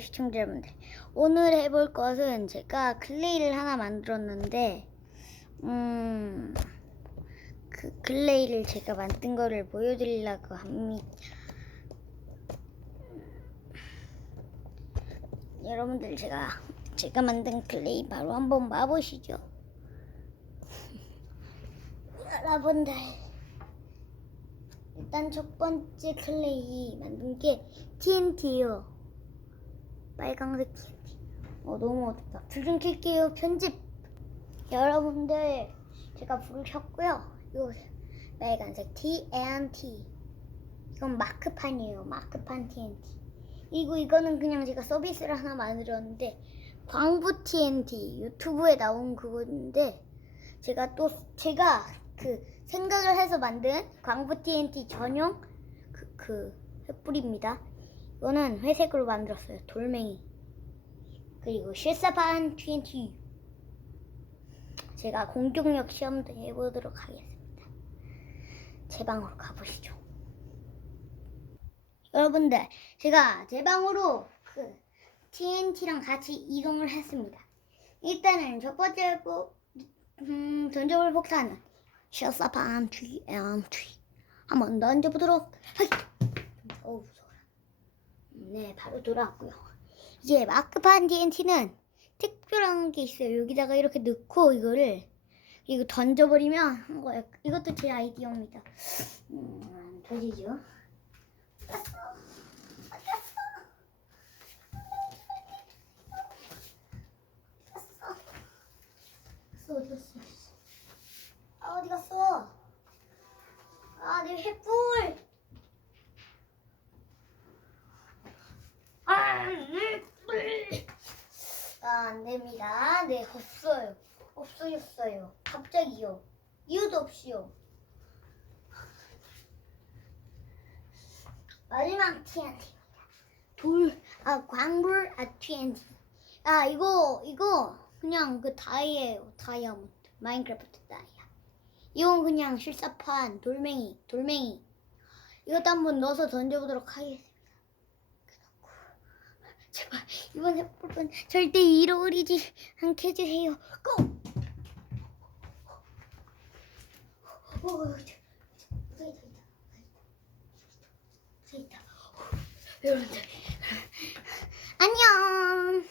시청자 여러분들. 오늘 해볼 것은 제가 클레이를 하나 만들었는데 음... 그 클레이를 제가 만든 거를 보여드리려고 합니다. 여러분들 제가 제가 만든 클레이 바로 한번 봐보시죠. 여러분들 일단 첫 번째 클레이 만든 게 TNT요 빨강색 TNT. 어 너무 어둡다. 불 좀 켤게요. 편집. 여러분들 제가 불을 켰고요. 이거 빨간색 TNT. 이건 마크판이에요. 마크판 TNT. 그리고 이거는 그냥 제가 서비스를 하나 만들었는데 광부 TNT 유튜브에 나온 그건데 제가 또 제가 그 생각을 해서 만든 광부 TNT 전용 그, 그 횃불입니다. 이거는 회색으로 만들었어요. 돌멩이. 그리고 실사판 TNT. 제가 공격력 시험도 해보도록 하겠습니다. 제 방으로 가보시죠. 여러분들, 제가 제 방으로 그 TNT랑 같이 이동을 했습니다. 일단은 첫 번째 뭐, 음, 던져볼 폭탄은 실사판 TNT. 한번 던져보도록 하겠습니다. 어우. 네, 바로 돌아왔고요. 이제 마크판 TNT는 특별한 게 있어요. 여기다가 이렇게 넣고 이거를 이거 던져버리면 한 거예요. 이것도 제 아이디어입니다. 음? 어디 갔어? 아, 어디 갔어? 아, 내 횃불! 아, 안 됩니다. 네, 없어요. 없어졌어요. 갑자기요. 이유도 없이요. 마지막 TNT입니다. 돌, 아, 광불, 아, TNT. 아, 이거, 이거, 그냥 그 다이예요. 다이아몬드. 마인크래프트 다이아. 이건 그냥 실사판, 돌멩이, 돌멩이. 이것도 한번 넣어서 던져보도록 하겠습니다. 제발 이번 햇불은 절대 잃어버리지 않게 해주세요. 고! 오. 여러분들 안녕.